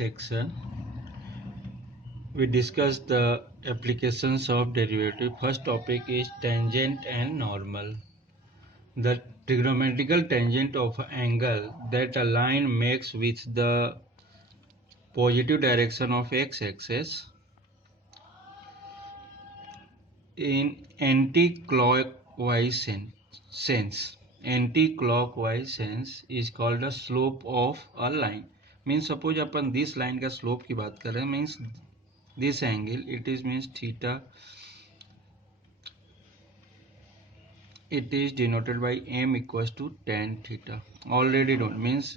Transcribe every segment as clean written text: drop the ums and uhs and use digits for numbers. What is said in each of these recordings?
section, we discussed the applications of derivative. First topic is tangent and normal. The trigonometrical tangent of an angle that a line makes with the positive direction of x-axis in anti-clockwise sense. Anti-clockwise sense is called the slope of a line. Means suppose upon this line का slope की बात कर रहे हैं, means this angle it is means theta, it is denoted by m equals to tan theta. Already known means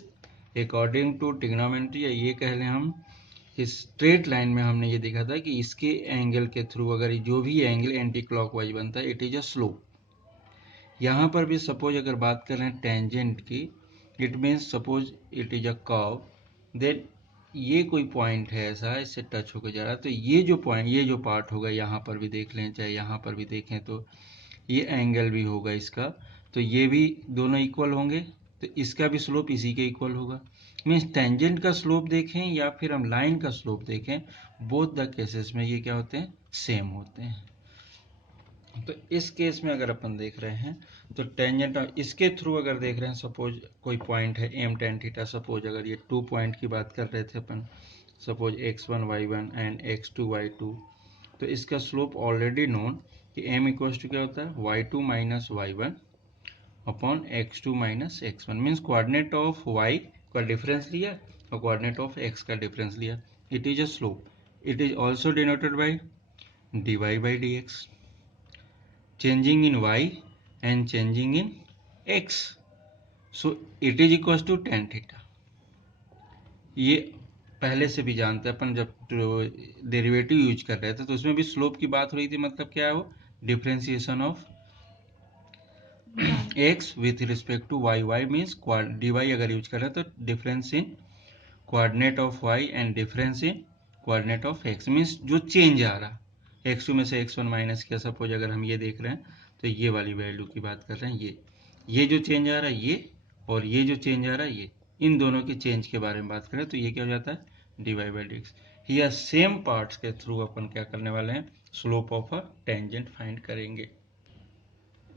according to trigonometry, ये कह लें हम इस स्ट्रेट लाइन में हमने ये देखा था कि इसके एंगल के थ्रू अगर जो भी एंगल एंटी क्लॉकवाइज बनता है इट इज अ स्लोप. यहाँ पर भी सपोज अगर बात कर रहे हैं टेंजेंट की, it means suppose it is a curve, then ये कोई पॉइंट है ऐसा इससे टच होकर जा रहा है, तो ये जो पॉइंट ये जो पार्ट होगा यहाँ पर भी देख लें चाहे यहाँ पर भी देखें तो ये एंगल भी होगा इसका, तो ये भी दोनों इक्वल होंगे, तो इसका भी स्लोप इसी के इक्वल होगा. मीन्स टेंजेंट का स्लोप देखें या फिर हम लाइन का स्लोप देखें, बोथ द केसेस में ये क्या होते हैं, सेम होते हैं. तो इस केस में अगर अपन देख रहे हैं तो टेंजेंट इसके थ्रू अगर देख रहे हैं, सपोज कोई पॉइंट है एम टेन थीटा, सपोज अगर ये 2 पॉइंट की बात कर रहे थे अपन, suppose x1 y1 and x2 y2, तो इसका स्लोप ऑलरेडी नोन कि m इक्वल्स टू क्या होता है y2 minus y1 upon x2 minus x1. Means coordinate of y का डिफरेंस लिया और कोऑर्डिनेट ऑफ x का डिफरेंस लिया, it is a slope. It is also denoted by dy by dx, changing in y and changing in x, so it is equals to tan theta. ये पहले से भी जानते हैं अपन, जब डेरिवेटिव यूज कर रहे थे तो उसमें भी स्लोप की बात हो रही थी, मतलब क्या है वो differentiation of x with respect to y. y मीन्स dy अगर यूज कर रहे हैं तो difference in coordinate of y and difference in coordinate of x, means जो चेंज आ रहा x2 में से x1 माइनस किया, सपोज अगर हम ये देख रहे हैं तो ये वाली वैल्यू की बात कर रहे हैं, ये जो चेंज आ रहा है ये और ये जो चेंज आ रहा है ये, इन दोनों के चेंज के बारे में बात करें तो ये क्या हो जाता है dy by dx. या सेम पार्ट्स के थ्रू अपन क्या करने वाले हैं, slope of a tangent find करेंगे.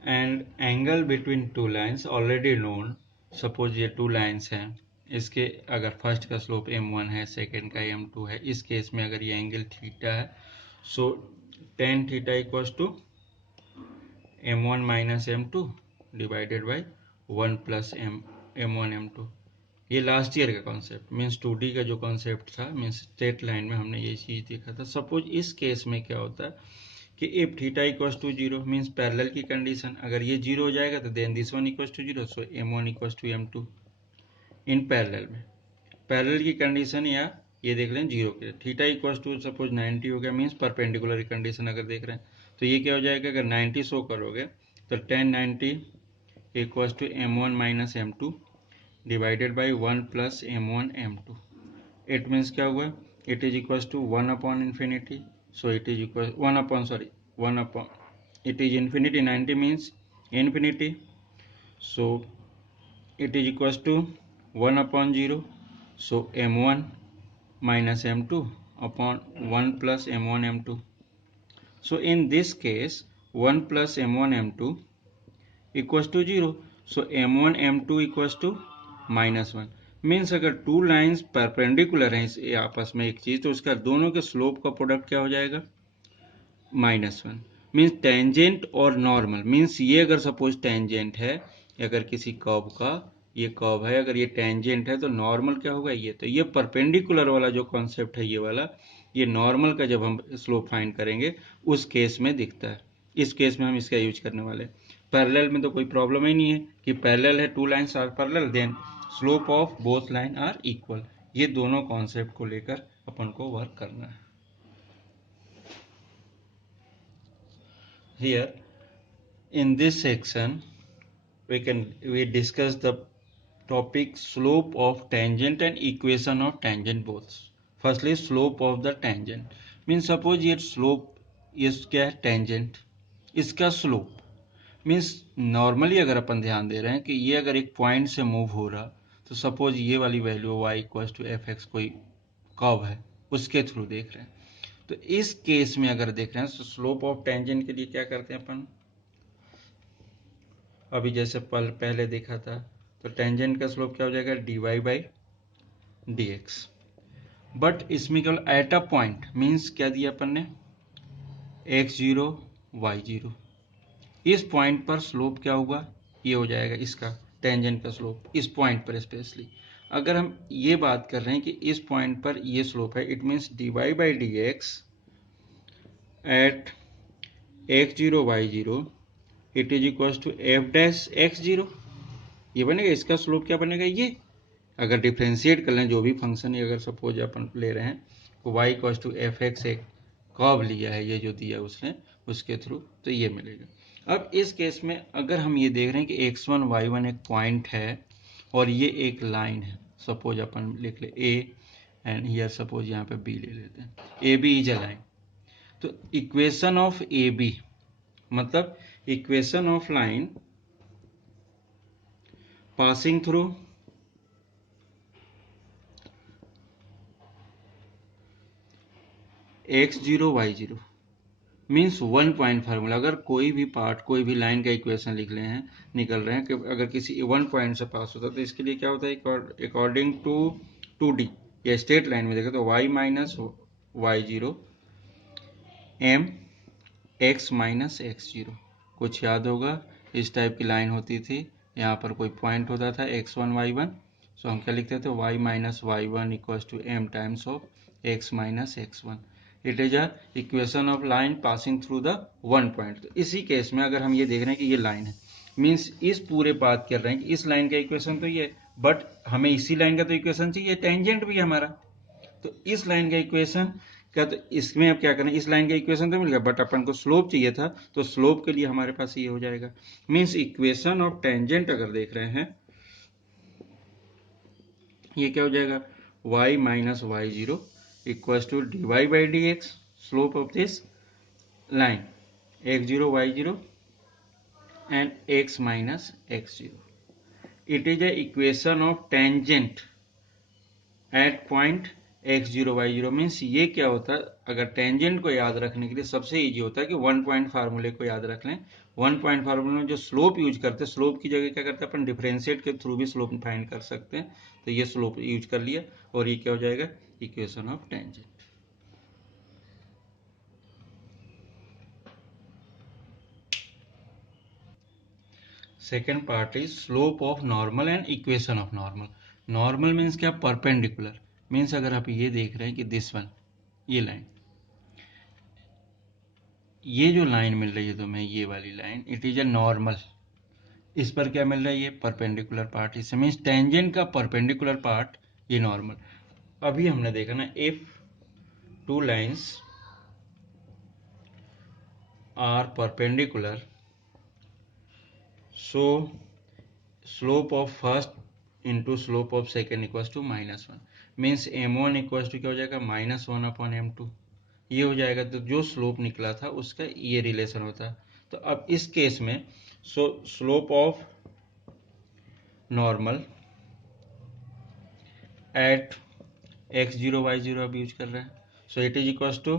And angle between two lines already known. Suppose ये 2 लाइन्स हैं, इसके अगर फर्स्ट का स्लोप m1 है, सेकेंड का m2 है, इस केस में अगर ये एंगल थीटा है, so tan theta equals to m1 minus m2 divided by 1 plus m1 m2. ये लास्ट ईयर का कॉन्सेप्ट मीन्स 2D का जो कॉन्सेप्ट था, मीन्स स्ट्रेट लाइन में हमने ये चीज़ देखा था. सपोज इस केस में क्या होता है कि if theta equals to 0 means parallel की कंडीशन, अगर ये 0 हो जाएगा तो then this one equals to 0, so m1 equals to m2 in parallel में. पैरेलल की कंडीशन या ये देख लें 0 के, थीटा इक्वल्स टू सपोज 90 हो गया, मीन्स परपेंडिकुलर कंडीशन अगर देख रहे हैं तो ये क्या हो जाएगा, अगर 90 शो करोगे तो tan 90 equals to m1 minus m2 divided by 1 plus m1 m2. It means क्या हुआ, it is equals to 1 upon infinity, so it is equal 1 upon it is infinity, 90 means infinity, so it is equals to 1 upon 0, so m1 minus m2 upon 1 plus m1 m2. So in this case 1 plus m1 m2 equals to 0, so m1 m2 equals to minus 1. Means अगर 2 lines perpendicular हैं आपस में एक चीज, तो उसका दोनों के स्लोप का प्रोडक्ट क्या हो जाएगा, -1. मीन्स टेंजेंट और नॉर्मल, मीन्स ये अगर सपोज टेंजेंट है, अगर किसी कर्व का ये कर्व है, अगर ये टेंजेंट है तो नॉर्मल क्या होगा ये, तो ये परपेंडिकुलर वाला जो कॉन्सेप्ट है ये वाला, ये नॉर्मल का जब हम स्लोप फाइंड करेंगे उस केस में दिखता है. इस केस में हम इसका यूज करने वाले हैं. पैरेलल में तो कोई प्रॉब्लम ही नहीं है कि पैरेलल है, 2 lines are parallel, then slope of both line are equal. ये दोनों कॉन्सेप्ट को लेकर अपन को वर्क करना है. Here in this section we discuss the topic slope of tangent and equation of tangent both. Firstly slope of the tangent means suppose ये slope, ये क्या है tangent, इसका slope मीन्स नॉर्मली अगर अपन ध्यान दे रहे हैं कि ये अगर एक पॉइंट से मूव हो रहा तो सपोज ये वाली value y equals to f x कोई कर्व है उसके थ्रू देख रहे हैं। तो इस केस में अगर देख रहे हैं तो स्लोप ऑफ टेंजेंट के लिए क्या करते हैं अपन, अभी जैसे पहले देखा था, तो टेंजेंट का स्लोप क्या हो जाएगा, dy by d x. But इसमें केवल एट अ पॉइंट मीन्स क्या दिया अपन ने, x0 y0, इस पॉइंट पर स्लोप क्या होगा, ये हो जाएगा इसका टेंजेंट का स्लोप इस पॉइंट पर स्पेशली। अगर हम ये बात कर रहे हैं कि इस पॉइंट पर ये स्लोप है, it means dy by d x at x0 y0 it is equal to f dash x0। ये बनेगा, इसका स्लोप क्या बनेगा, ये अगर डिफ्रेंशिएट कर लें जो भी फंक्शन है, अगर सपोज अपन ले रहे हैं तो y equal to f x, एक कर्व लिया है ये जो दिया उसने उसके थ्रू, तो ये मिलेगा। अब इस केस में अगर हम ये देख रहे हैं कि x1 y1 एक पॉइंट है और ये एक लाइन है, सपोज अपन लिख ले a एंड हियर सपोज यहाँ पे b ले लेते हैं, A B is a line. तो इक्वेशन ऑफ ए बी मतलब equation of line passing through x0 y0 means one point formula. अगर कोई भी पार्ट कोई भी लाइन का इक्वेशन लिख रहे हैं, निकल रहे हैं कि अगर किसी वन पॉइंट से पास होता है तो इसके लिए क्या होता है, अकॉर्डिंग टू 2D या स्ट्रेट लाइन में देखा तो y minus y0 m x minus x0, कुछ याद होगा इस टाइप की लाइन होती थी, यहाँ पर कोई पॉइंट होता था x1 y1, सो हम क्या लिखते थे y minus y1 equal to m times of x minus x1। It is a equation of line passing through the one point. तो इसी केस में अगर हम ये देख रहे हैं कि ये लाइन है, मीन्स इस पूरे बात कर रहे हैं कि इस लाइन का इक्वेशन तो ये, बट हमें इसी लाइन का तो इक्वेशन चाहिए, टेंजेंट भी हमारा, तो इस लाइन का इक्वेशन क्या, तो इसमें अब क्या करें, इस लाइन का इक्वेशन तो मिल गया बट अपन को स्लोप चाहिए था, तो स्लोप के लिए हमारे पास ये हो जाएगा। मीन्स इक्वेशन ऑफ टेंजेंट अगर देख रहे हैं, ये क्या हो जाएगा, y minus y0 equal to dy by d x, slope of this line x0 y0 and x minus x0. It is a equation of tangent at point x0 y0 means ये क्या होता है, अगर टेंजेंट को याद रखने के लिए सबसे इजी होता है कि वन पॉइंट फार्मूले को याद रख लें। वन पॉइंट फार्मूले में जो स्लोप यूज करते हैं, स्लोप की जगह क्या करते हैं अपन, डिफरेंशिएट के थ्रू भी स्लोप फाइंड कर सकते हैं, तो ये स्लोप यूज कर लिया और ये क्या हो जाएगा, equation of tangent. Second part is slope of normal and equation of normal. Normal means क्या, परपेंडिकुलर, मीन्स अगर आप ये देख रहे हैं कि दिस वन, ये लाइन, ये जो लाइन मिल रही है तुम्हें, ये वाली लाइन, इट इज अ नॉर्मल। इस पर क्या मिल रहा है, ये परपेंडिकुलर पार्ट, इससे मीन्स टेंजेंट का परपेंडिकुलर पार्ट ये नॉर्मल। अभी हमने देखा ना, if two lines are perpendicular so slope of first into slope of second equals to -1, means m1 equals to क्या हो जाएगा, -1 अपॉन m2, ये हो जाएगा। तो जो स्लोप निकला था उसका ये रिलेशन होता है। तो अब इस केस में slope of normal at x0 y0 अब यूज कर रहे हैं, so it is equals to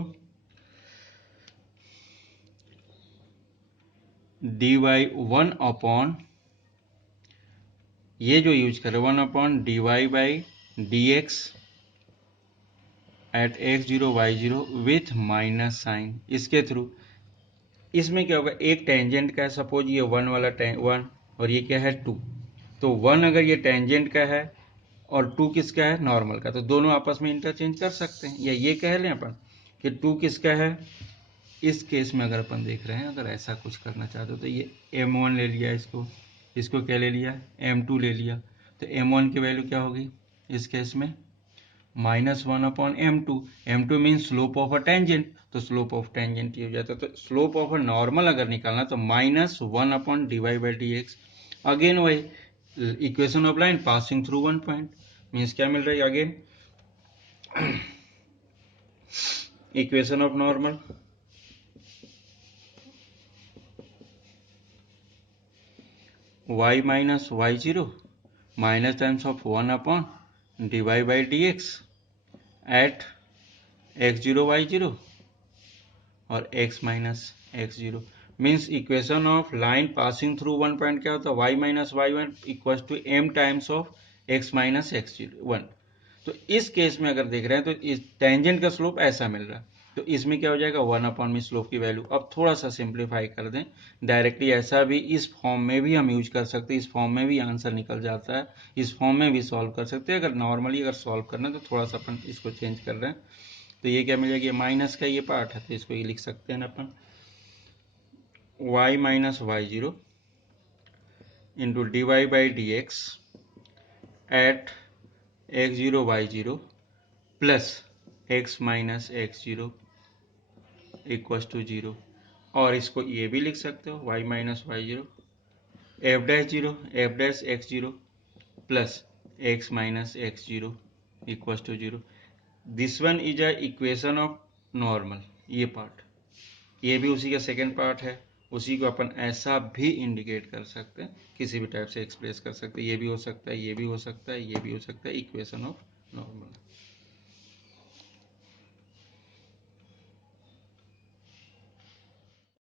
dy1 upon, ये जो यूज कर रहे हैं 1 upon dy by d x at x0 y0 with minus sign, इसके थ्रू। इसमें क्या होगा, एक टेंजेंट का है, सपोज ये 1 वाला 1 और ये क्या है 2, तो 1 अगर ये टेंजेंट का है और 2 किसका है, नॉर्मल का, तो दोनों आपस में इंटरचेंज कर सकते हैं, या ये कह लें अपन कि 2 किसका है। इस केस में अगर अपन देख रहे हैं, अगर ऐसा कुछ करना चाहते हो तो ये m1 ले लिया, इसको क्या ले लिया, m2 ले लिया, तो m1 की वैल्यू क्या होगी इस केस में, -1 upon m2, m2 mean slope of a tangent, तो स्लोप ऑफ टेंजेंट ये हो जाता है। तो स्लोप ऑफ अ नॉर्मल अगर निकालना तो -1 upon dy by d x, again वही equation of line passing through one point, means क्या मिल रहा है, again equation of normal y minus y0 minus times of 1 upon dy by d x at x0 y0 और x minus x0 means equation of line passing through one point क्या होता है, y minus y1 equal to m times of x minus x1। तो इस case में अगर देख रहे हैं तो इस टेंजेंट का स्लोप ऐसा मिल रहा है, तो इसमें क्या हो जाएगा 1 में स्लोप की वैल्यू। अब थोड़ा सा सिंप्लीफाई कर दें, डायरेक्टली ऐसा भी इस फॉर्म में भी हम यूज कर सकते हैं, इस फॉर्म में भी आंसर निकल जाता है, इस फॉर्म में भी सॉल्व कर सकते हैं। अगर नॉर्मली अगर सॉल्व करना है तो थोड़ा सा अपन इसको चेंज कर रहे हैं, तो ये क्या मिल जाएगा, माइनस का ये पार्ट है तो इसको ये लिख सकते हैं ना अपन, y minus y0 into dy by d x at x0 y0 plus x minus x0 equal to 0। और इसको ये भी लिख सकते हो y minus y0 f dash x0 plus x minus x0 equal to 0। This one is a equation of normal, ये part, ये भी उसी का सेकेंड पार्ट है, उसी को अपन ऐसा भी इंडिकेट कर सकते हैं, किसी भी टाइप से एक्सप्रेस कर सकते हैं, ये भी हो सकता है, ये भी हो सकता है, ये भी हो सकता है, इक्वेशन ऑफ नॉर्मल।